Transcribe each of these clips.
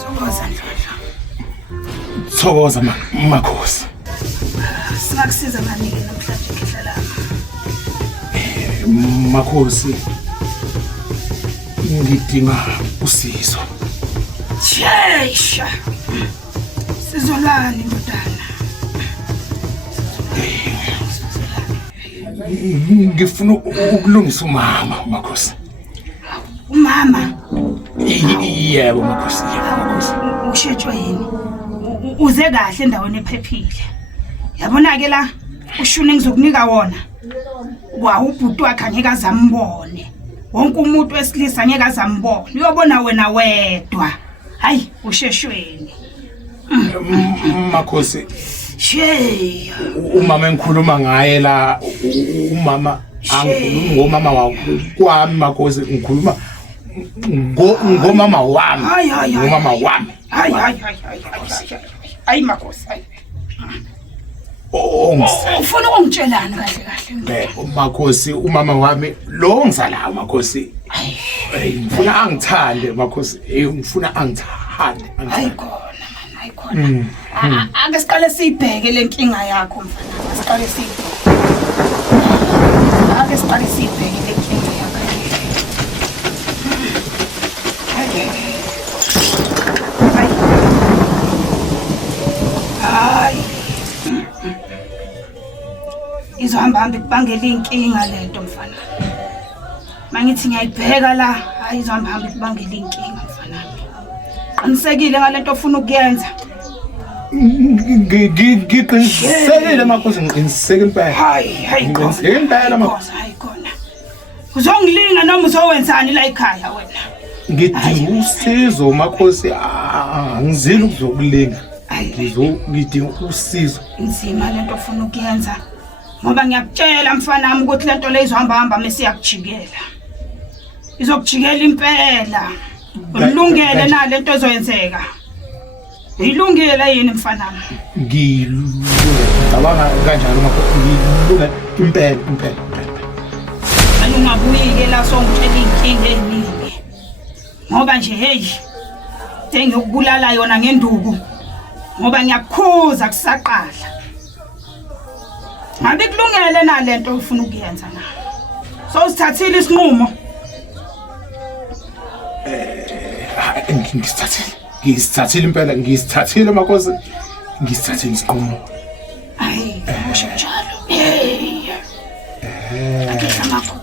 Thokoza Ndlovu. Thokoza makhosi. Singakusiza kaningi namhlanje ngidlala. Makhosi. Ngidinga usizo. Shesha. Sizolani ndodana. Ngifuna ukulungisa umama makhosi. Umama. Yebo makhosi, makhosi. Ushejwe yini? Uze kahle endaweni ephephile. Yabona ke la ushune ngizokunika wona. Kwa ubhuti wakhe angeke azambone. Wonke umuntu wesilisa angeke azambone. Uyobona wena wedwa. Hayi usheshweni. Makhosi. She. Umama engikhuluma ngaye la umama angikhulumi ngomama wakwami makhosi ngikhuluma ngomama wami. Ngomama wami. Hayi. Hayi makhosi. Ufuna ungitshelana kahle. Makhosi umama wami lo ngizalayo makhosi. Ngifuna angithande makhosi. Ngifuna angithande. Ayikhona man, ayikhona. Ake siqale sibheke lenkinga yakho mfana. Ake siqale sibheke lenkinga yakho. Hayi. Izohamba ikubangela inkinga lento mfana. Mangithi ngiyayibheka la, hayi izohamba ikubangela inkinga mfana. Qinisekile ngalento ofuna ukuyenza. Ngiqinisekile makhosi ngiqiniseke impela. Hayi ngiqiniseke impela makhosi. Hayi khona. Uzongilinga noma uzowenzani la ekhaya wena? Ngidinga usizo makhosi angizili ukuzokulinga. Ngidinga usizo. Inzima lento ofuna ukuyenza. Ngoba ngiyakutshela mfana wami ukuthi lento le izohamba mesiyakujikela. Izokujikela impela. Ulungele na lento ezoyenzeka. Uyilungele yini mfana wami? Ngicabanga kanjalo makhosi ngilungele impela. Ungabuyike la songitshela inkinga eziningi. Ngoba nje hey ngiyokubulala yona ngenduku. Ngoba ngiyakukhuza kusaqala. Ngabe kulungele na lento ufuna ukuyenza na? So usithathile isinqumo. Ngisithathile impela ngisithathile makhosi. Ngisithathile isinqumo. Hayi, usho njalo. Akekho amakhulu.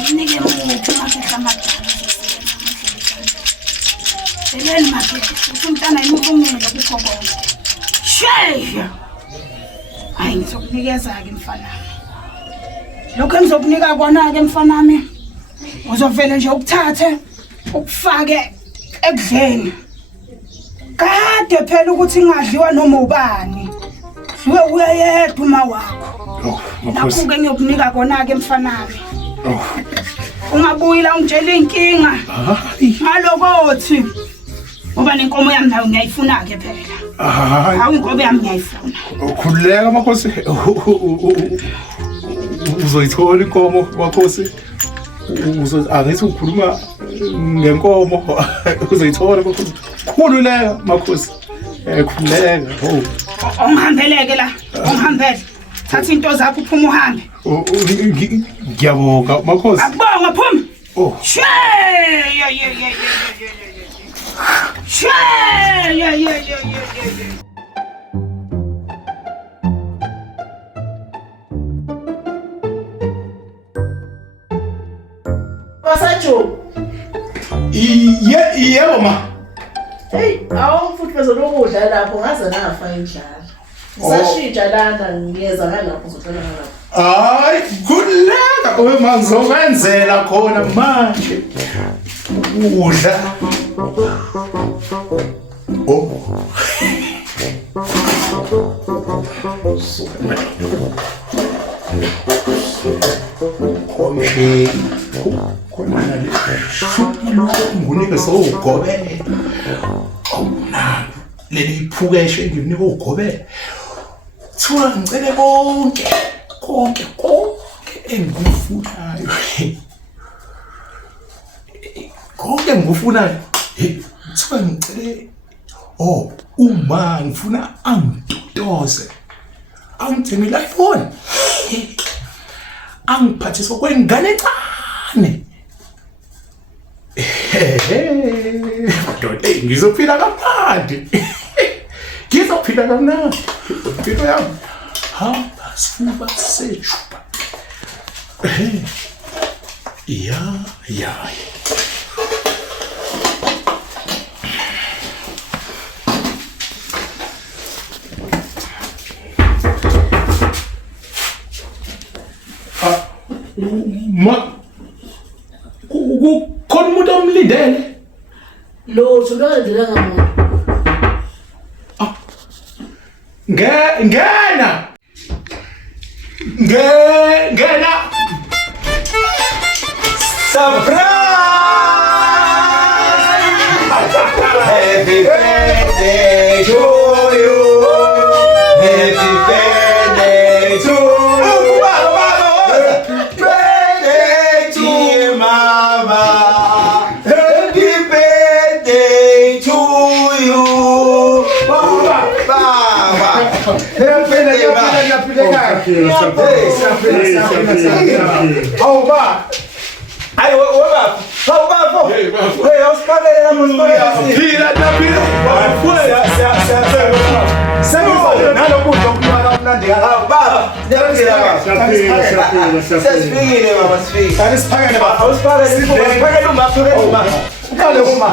Nginike umuntu akekho amadala. Eleni makekho, umntana imulungele kukho konke. Sheya. Hayi ngizokunikeza ke mfana. Lokho engizokunika kona ke mfana wami. Uzovela nje ukuthathe ukufake ekudleni. Kade phela ukuthi ngadliwa noma ubani. Dliwe uyedwa uma wakho. Nakho ke ngiyokunika kona ke mfana wami. Ungabuyi la ungitshela inkinga. Ngalokothi. Ngoba nenkomo yami nayo ngiyayifuna ke phela. Hawu inkomo yami ngiyayifuna. Ukhululeka makhosi. Uzoyithola inkomo makhosi. Angithi ukhuluma ngenkomo. Uzoyithola makhosi. Khululeka makhosi. Khululeka. Ungihambeleke la. Ungihambele. Thatha into zakho uphuma uhambe. Ngiyabonga makhosi. Akubonga phuma. She. Basacho. Yebo ma. Hey, awufuthi bezolokudla lapho ngaze nafa indlala. Ngisashintsha lana ngiyeza ngalapho uzothola ngalapho. Hayi, khululeka manje ngizokwenzela khona manje. Udla. Ngunike sowugobela. Awuna leli iphukeshe nginika ugobela. Thiwa ngicele konke engikufunayo. Konke engikufunayo. Kuthiwa ngicela uma ngifuna angidodose. Angithengele iPhone. Angiphathisa kwengane encane. Madoda, ngizophila kamnandi. Ngizophila kamnandi. Impilo yami. Hamba sifuba sejuba. Ya. Khona umuntu omlindele lo thulondela ngamuntu ngena Surprise! Happy birthday to you. Happy birthday to you. Happy birthday to you, Mama. Happy birthday to you. Ayo, baba. Baba. Hey, usikalele msipaya. Pila. Nalokudla kumala mnandi ngaka baba. Sesifikile baba sifike. Asiphakele baba. Usiphakele uma. Ukale uma.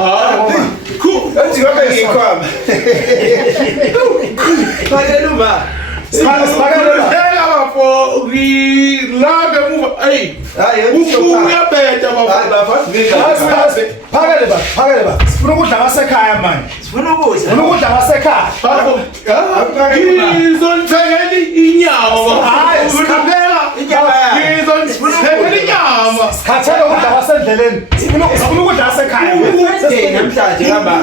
Ethi ngabe ngikhamba. Phakele uma. Siphakele bafo ngilanga emuva. Hey. Uyabeda baba. Phakele baba. Sifuna ukudla ngasekhaya manje. Sifuna ukudla. Sifuna ukudla ngasekhaya. Ngizonithengela inyama. Hayi, Uthengela ngizonithengela inyama. Sikhathele ukudla kwasendleleni. Sifuna ukudla ngasekhaya. Namhlanje hamba.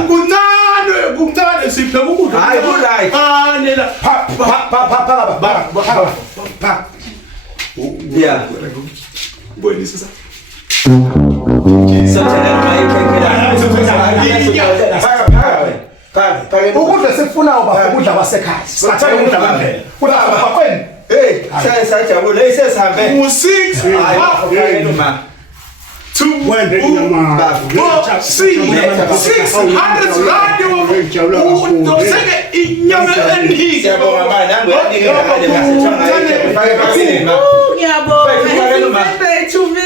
Kuncane sipheka ukudla. Hayi, right. Anela. Pa. Yeah. Bonisisa. Ukudla sikufunayo baba ukudla kwasekhaya. Sikhathele ukudla kwendlela. Udla kwakweni. Hey, sayajabula. Hey, sesihambe. U6. Phakele uma. 2 Wende inyama. 4 600 rand. Udoseke inyama eningi. Siyabonga manje nangoyanikela kanje masithanga. ngiyabonga to me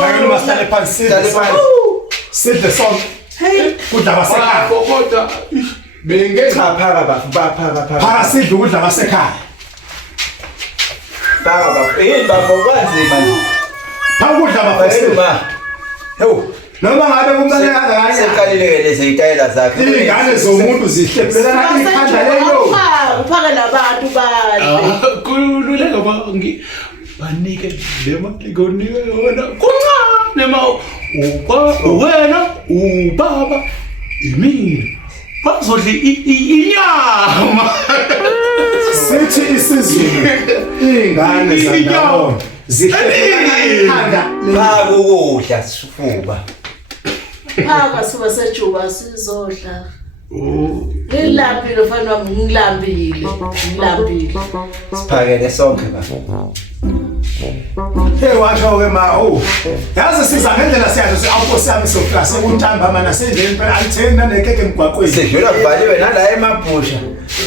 Phakele uma sihlale phansi. Sidle sonke. hey Ukudla kwasekhaya. Kodwa bengeke Cha phaka bafu. Phaka sidle ukudla kwasekhaya. Phaka bafu. Yini bafu kwanzima nje. Phaka ukudla Phakele bafo. uma. Yo. Noma ngabe kumele kangaka. Seqalile lezi izitayela zakhe. Ingane zomuntu zihlephulana ikhanda leyo. uphake nabantu badle kulule ngoba banike lemakikonike yona kuncane wena ubaba imina bazodla inyama Sithi isizulu ingane zandawo zihlephulana ikhanda. Phaka ukudla sifuba. phaka siba sejuba sizodla ngilambile mfana wami ngilambile Siphakele sonke bafu. Hey washo ke ma yazi siza ngendlela siyazo awukosami sofika sekuntambama nasendleni phela alithenda nekeke emgwaqweni. Sidlula kubhaliwe nala emabhusha.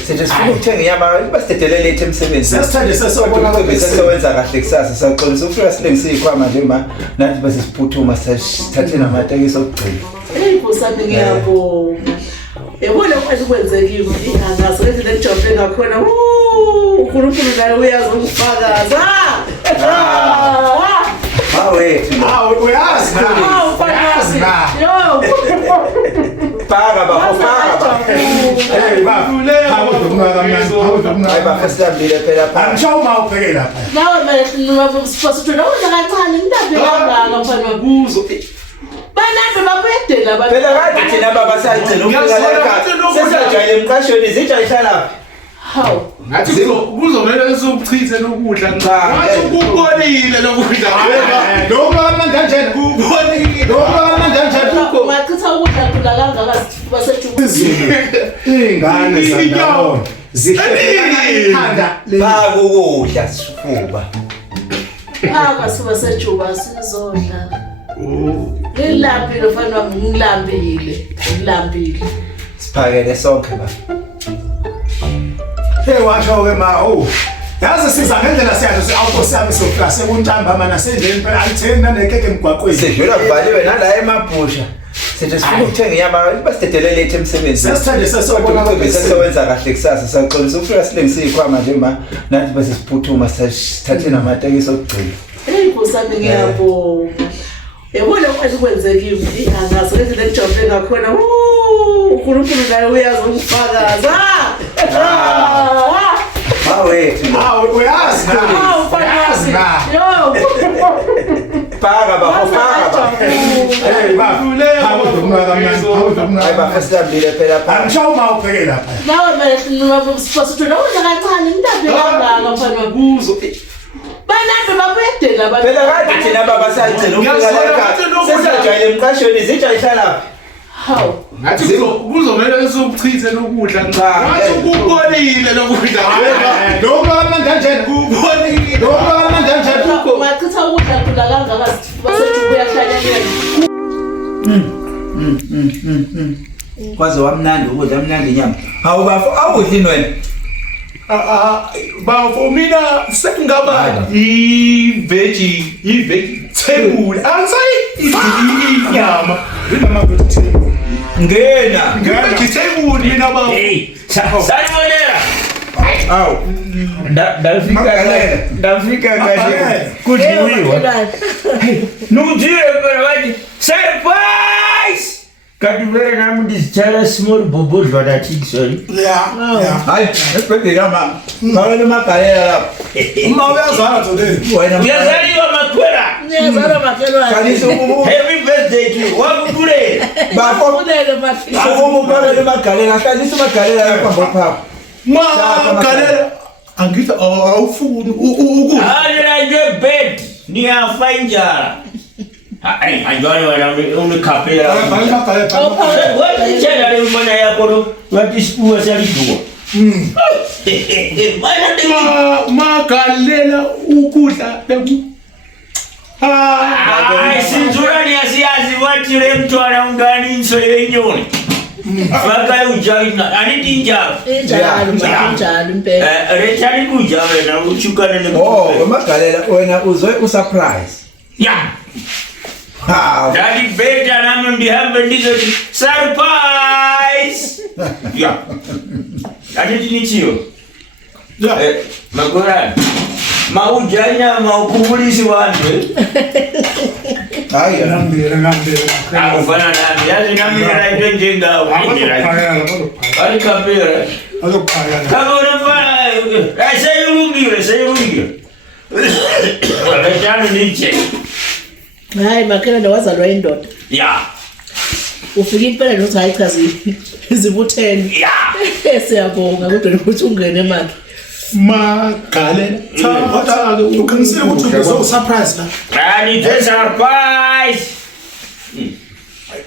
Sithi sifuna ukuthenga inyama basidedelele lethe emsebenzini. Sesithande sesobona Sesewenza kahle kusasa saqolisa ukufika silengise ikhwama nje ma nathi bese siphuthuma sithathe namatekisi okugcina. hey kusami ngiyabonga yabona kwathi kwenzekile ingangazi ngendlela ejobhe ngakhona uNkulunkulu naye uyazongifakaza Awethu. uyazi uyazi yo Phaka bafu. hey ba Hayi bafu silambile phela phaka. angisho uma upheke lapha nawe manje siphosa thina wona kancane ngidabhe kangaka mfana kuzo banabo babedela abantu Phela kade thina baba sayigcina ukufika la ekhaya. Sesajayele emqashweni izitsha ihlala. hawu ngathi kuzomela sokuchithe lokudla Cha. ngathi ukubonile lokudla lokho kamnandi kanjena kubonile lokho kamnandi kanjena Ngakho chitha ukudla khula kangaka sifuba sethu. Ingane zandawo zihlelana ikhanda bakukudla sifuba. Aka sifuba sejuba sizodla. Ngilambile mfana wami ngilambile. Siphakele sonke ba. Washo ke ma yazi siza ngendlela siyazi awukosami sofika sekuntambama nasendleni phela alitheni nanekeke emgwaqweni. Sedlula kubhaliwe nala emabhusha. Sithi sifuna ukuthenga inyama basidedelele ethe emsebenzini. Sesithande sesobona sesewenza kahle kusasa saqolisa ukufika silengise ikhwama nje ma nathi bese siphuthuma sithathe namatekisi okugcina. Nkosami ngiyabonga. Yabona ukuthi kwenzekile angazi ngendlela ejobhe ngakhona. uNkulunkulu naye uyazi ukufakaza. Mawethu. Uyazi na. Yo. Paga ba. Hey ba. Hayi ba fasabile phela pha. Angisho ma uphekela pha. Nawe manje sifasuthu nawe kancane ngidabhe kangaka mfana kuzo. Bantu babedela abantu. Phela kade thina baba sayicela ukufika la. Sesajayele emqashweni zijayihlala. Hawu. Ngathi kuzomela esokuchithe lokudla ngathi ukubonile lokudla. Lokho amandla kubonile. Lokho amandla ukho. Machitha ukudla khula kangaka basethi kuyahlanyela. Kwaze wamnandi ukudla amnandi inyama. Hawu bafo awudlini wena. Bafo mina sekungaba vegetable. Angisayi inyama. Inama vegetable. Ngena. Vegetable mina bafo. Hey, sanibonela. Awu. Ndafika kahle. Kudliwa. Nujire phela bathi surprise. Kanti vele nami ndizitshela small bobodlwa lathi sorry. Yeah. Hayi, esibhedlela mama. Mawele magalela lapha. Uma uyazala today. Wena Uyazaliwa makhwela. Ngiyazalwa makhwela. Kanisa Happy birthday to you. Wakubulela. bafo. Kulele bathi. Awumubona magalela, kanisa magalela lapha ngopha. Magalela angithi awufuni ukudla. Hayi nje bed. Niyafa injala. Hayi, anjalo wena unekhapela. Wathi tshela le mona yakho lo, wathi sipuwa salidwa. Magalela ukudla Hayi, sinzura niyasiyazi wathi le mntwana ungani inso yenyoni. Faka ujana, aniti injalo. Injalo impela. Rechani kuja wena uchukane ne. Magalela wena uzwe usurprise. Ya. Daddy beta nami ndihambe ndizo surprise. Ya. Aniti nichio. Ya. Magora. Maujanya maukubulisi wantu. Hayi, Ngambira. Ufana nami, yazi nami naraitwe njenga ukingira. Ali kapira. Kama unafana, sayurungire. Rechani niche. Hayi makhela ndawazalwa indoda. Ya. Ufike impela nothi hayi cha zibuthene. Ya. Siyabonga kodwa ukuthi ungene manje. Magalela. Kodwa uqinisile ukuthi uzosurprise la. Ani surprise.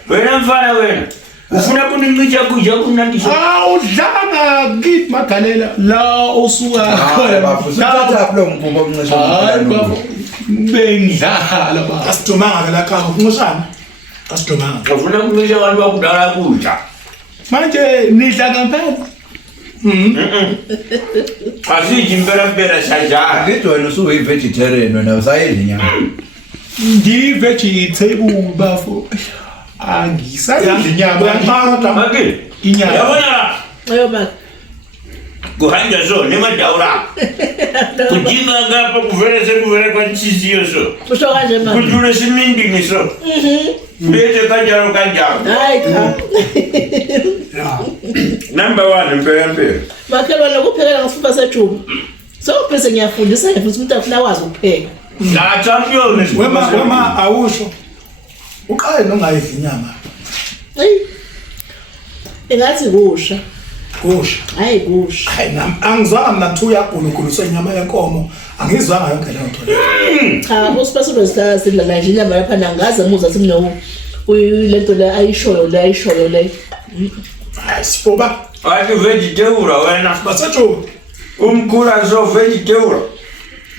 Wena mfana wena. Ufuna kuningicha kuja kunandisha. Awudlanga kithi magalela la osuka khona bafo. Sithatha lo mgubo omncisho. Hayi bafo. Bengidlala bafo. Asidumanga la khanga kunqoshana. Asidumanga. Ufuna kuningicha abantu bakudala kuja. Manje nidla ngempela. Asiji mpela sajara. Ngithi wena usuyi vegetarian wena usayidla inyama. Ndi vegetable bafo. Angisayidla inyama. Maki. Inyama. Yabona. Ayo maki. Kuhanja zo nemadaura. Kujinga ngapa kuvele kwa nchiziyo so. Usho kanje maki. Kujule simindini so. Bete kanjaro. Hayi cha. Number 1 mpela. Makhela lokuphekela ngesifuba sejuba. Sophese ngiyafundisa futhi umuntu afuna wazi ukupheka. La champion. Wema awusho. Uqale nongayidla inyama. Engathi kusha. Kusha. Hayi kusha. Hayi nami angizwanga mnathuya kunukuluswa inyama yenkomo. Angizwanga yonke leyo nto leyo. Cha, usipasule sidla la inyama lapha nangaze muza simno lento le ayishoyo le. Sifoba. Athi vegetable wena. Basatsho. Umkhula so vegetable.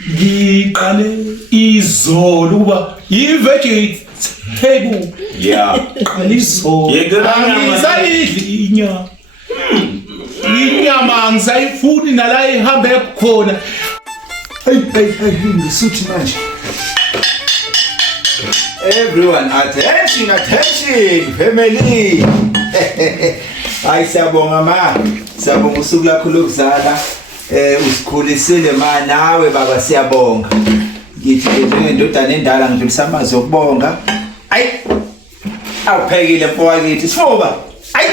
Ngiqale izolo kuba i-vegetable. Yeah, qale izolo. Angizayidli inyama. Inyama angisayifuni nala ihambe khona. Hey, ngisuthi manje. Everyone, attention, family. Hayi siyabonga siyabonga usuku lakho lokuzala. Usikhulisile nawe baba siyabonga. Ngithi njengendodana endala ngidlulisa amazwi okubonga. Ayi. Awuphekile mfowethu sifuba. Ayi.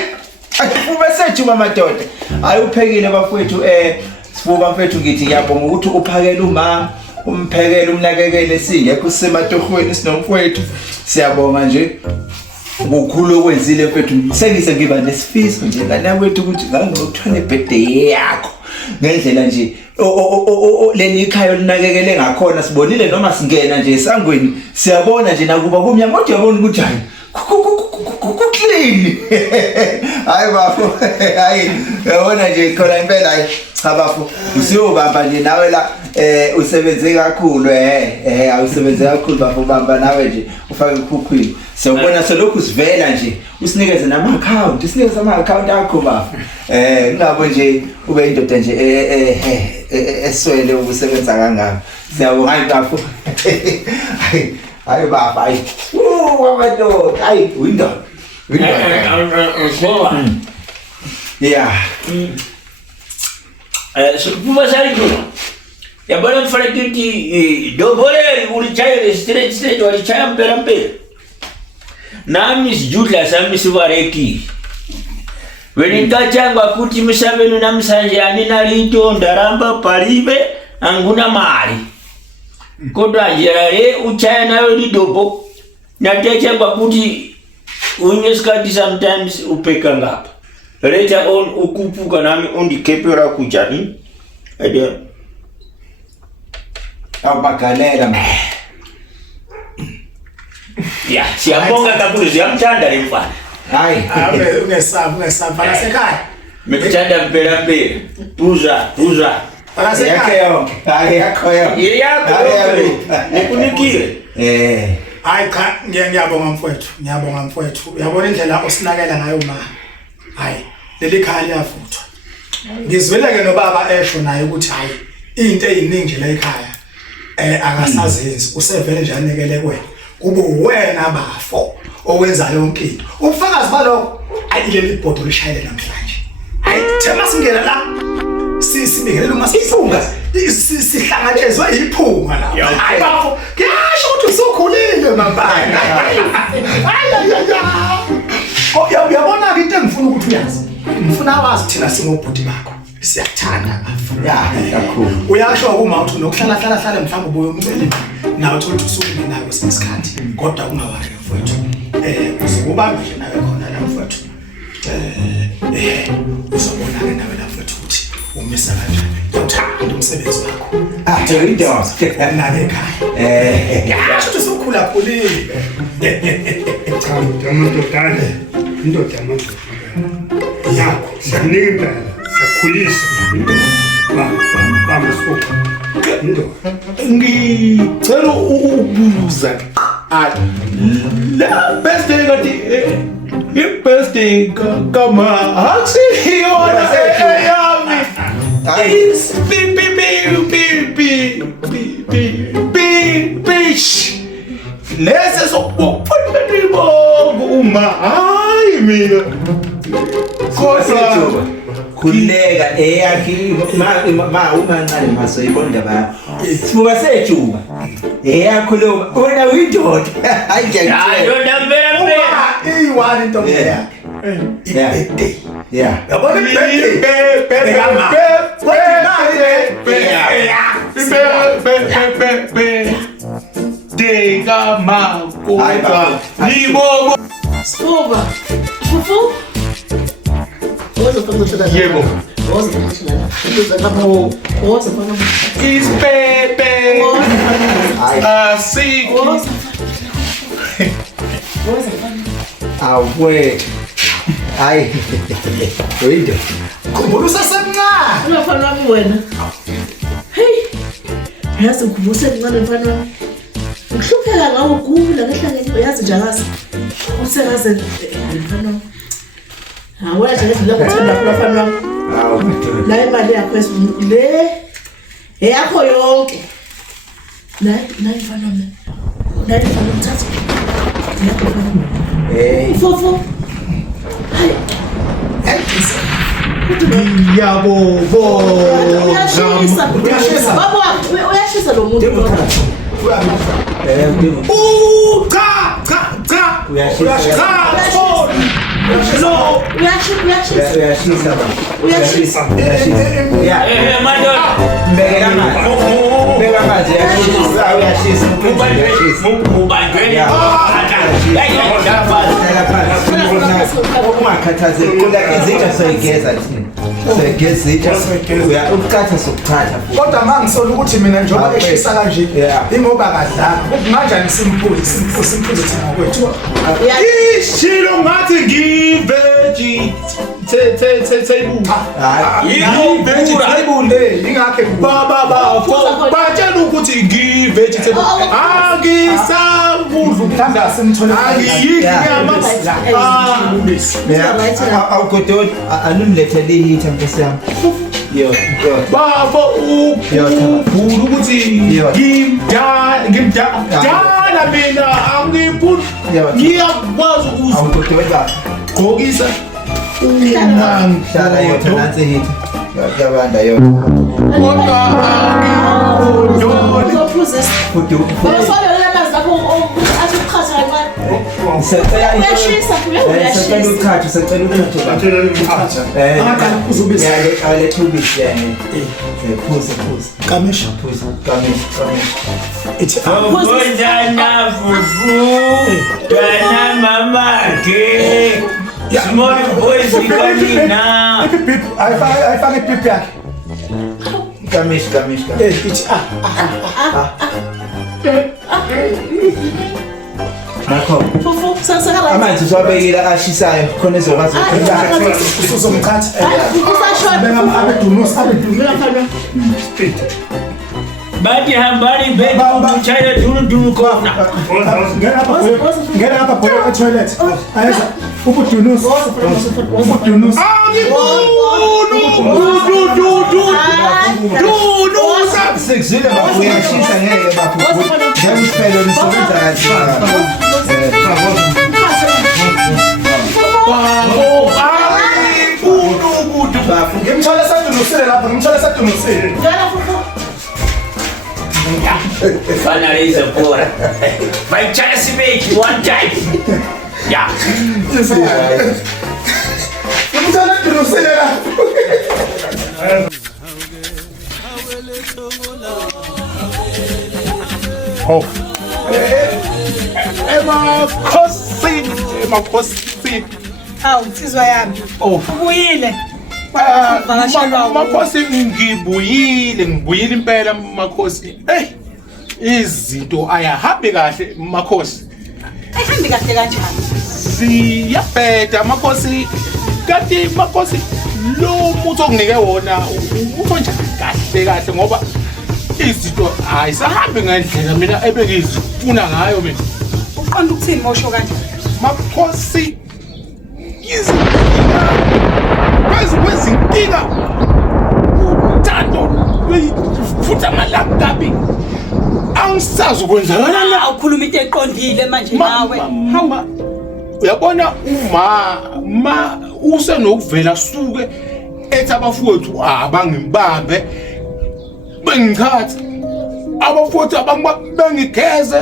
Asifuba sethu madoda. Ayi uphekile bafowethu sifuba mfethu ngithi ngiyabonga ukuthi uphakele umama. Umphekele umnakekele singekho sisematohweni sinomfowethu siyabonga nje ukukhulu okwenzile mfethu sengize ngiba nesifiso nje kanawethu ukuthi ngangokuthola ibirthday yakho ngendlela nje leli ikhaya linakekele ngakhona sibonile noma singena nje esangweni siyabona nje nakuba kumnyama kodwa uyabona ukuthi hayi clean hayi bafo hayi yabona nje khona impela hayi cha bafo usiyobamba nje nawe la usebenze kakhulu awusebenze kakhulu bafo bamba nawe nje ufake ukhukhwini siyabona selokhu sivela nje usinikeze nama-account isinikeze ama-account akho bafo ngabo nje ube indoda nje eswele ukusebenza kangaka siyabonga hayi bafo hayi baba hayi wamadoda hayi window yeah Sifuba salikhona. Yabona mfana kithi doboleli ulichaya straight walichaya mpela. Nami sijudla sami sibareki. Wenikachangwa kuti misabenu namsanje aninalito ndaramba palibe anguna mali. Kodwa jerale uchaya nayo lidobo. Natechangwa kuti unyeskadi sometimes upeka ngapa. Later on ukupuka nami undikepera kujani. Ade. Awubagalela Yeah, siyabonga kakhulu siyamthanda le mfana. Hayi, ungesaba lasekhaya. Mekuthanda mpela. Tuza. Lasekhaya. Hayi yakho yonke. Yakho. Nikunikile. Hayi cha ngiyabonga mfowethu. Uyabona indlela osinakela ngayo ma. Hayi, leli khaya liyavuthwa. Ngizwela ke nobaba esho naye ukuthi hayi into eyiningi la ekhaya akasazenzi usevele nje anekele kwena. Kube wena bafo owenza yonke into. Ubufakazi balokho ayileli ibhodo lishayele namhlanje. Hayi thema singena la sibingelela uma sifunga sihlangatshezwe iphunga la. Hayi bafo kuyasho ukuthi usukhulile mambana. Uyabona into engifuna ukuthi uyazi. Ngifuna wazi thina singobhuti bakho. Siyakuthanda bafo. Ya kakhulu. Uyasho uma uthi nokuhlala mhlawumbe ubuye umceli nawe uthi usuke nawe sesikhathi kodwa ungawari mfowethu. Uzobamba nje nawe khona la mfowethu. Uzobona ke nawe la mfowethu ukuthi umisa kanjani. Uthanda umsebenzi wakho. Into Nabe ekhaya. Yasho ukuthi usukhula khulile. Cha, ndamandodana. Indoda yamadodana. Yakho, siyanika impela, siyakhulisa. Bamba suka. Ngicela ukubuza la birthday kati i-birthday kama akusiyona eyami. Bitch. Lese sokuphatha ibongo uma hayi mina. Kodwa khuleka eyakhi ma umancane masoyibonda ba. Sibuka sejuba. Eyakho lo wena uyindoda. Hayi Ndoda mpela. Iwani into yakhe. Ibirthday. Yeah. Yabona ibirthday. Dega makoba libobo. Sifuba. Fufu. Yebo. Ispepe. Así. Awwe. Hayi. Uyinto. Khumbula usasemncane. Umfana wami wena. Hey. Yazi ukhumbula usemncane mfana wami. Ukuhlupheka ngawo gula ngehlangene yazi njakazi. Usekaze mfana wami. Hawa nje lokho uthanda mfana wami. La imali yakho le eyakho yonke. La mfana wami. La mfana mthatha. Fofo. Yabo. Uyashisa. Baba, uyashisa lo muntu. Cha. Uyashisa. No. Uyashisa. Ungakhathazi kodwa izitsha soyigeza thina. Soyigeza izitsha ukukhatha sokukhatha. Kodwa mangisola ukuthi mina njengoba eshisa kanje ingoba kadlanga. Manje ngisimpuzi thina kwethu. Ishilo ngathi ngiveji. Theyibunde ingakhe Baba batshela ukuthi ngivegetable. Angisabudla mhlawumbe asimthole awugodot alunilethele ihitha Nkosi yami. Baba ukhumbula ukuthi ngimdala mina angiphuzi ngiyakwazi ukuzigqokisa Hlala yona nansi hit. Yabanda yona. Small boys coming now. I found a pipi yakhe. Kamish. Nakho. Fofo, sasakala. Amanzi siwabekile ashisayo khona ezokwazi Usuzomkhatha. Usashona. Abedunusi. Bati hambari bedi kuchaya dunu kona. Ngena hapa kwa toilet. Ayeza. Ubudunusi. Sexile bakuyashisa ngeke baphuphu. Ngemphelo nisebenza kanjani? Ngimthola sadunusile lapha, ngimthola sadunusile. Finally is a poor. My chance make one time. Yeah. Ngimthola sadunusile lapha. Oh. Emakhosini. Hawu insizwa yami. Oh. Ubuyile. Makhosi ngibuyile impela Makhosi. Izinto ayahambi kahle Makhosi. Ayihambi kahle kanjani? Siyabheda Makhosi. Kanti Makhosi lo muntu okunike wona utho nje kahle ngoba izinto ayisahambi ngendlela mina ebengizifuna ngayo mina. Uqonda ukuthini mosho kanjani? Makhosi kwezinkinga uthando futhi amalaptop angisazi ukwenzakala la Awukhuluma into eqondile manje nawe. Hawu uyabona uma usenokuvela suke ethi abafowethu abangibambe bengikhathi abafowethu bengigeze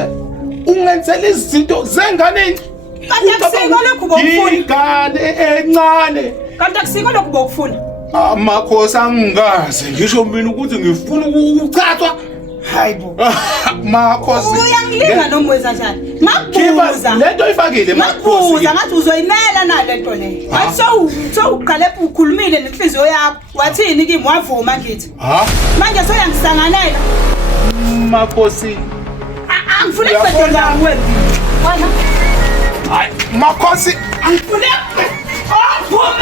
ungenzela izinto zengane Kanti akusiko lokhu bokufuna. ingane encane Kanti akusiko lokhu bokufuna. Makhosi angingazi ngisho mina ukuthi ngifuna ukuchathwa Hayibo. Makhosi Uyangilinga noma wenza njani? Ngakubuza. lento ifakile Ngakubuza ngathi uzoyimela na lento le. Ngathi uqale ukhulumile nenhliziyo yakho. Wathini kimi wavuma ngithi? Manje soyangisanganela. Makhosi Angifuna ukuqedela kuwe. Wena Hayi makhosi Angifune. Oh, phuma.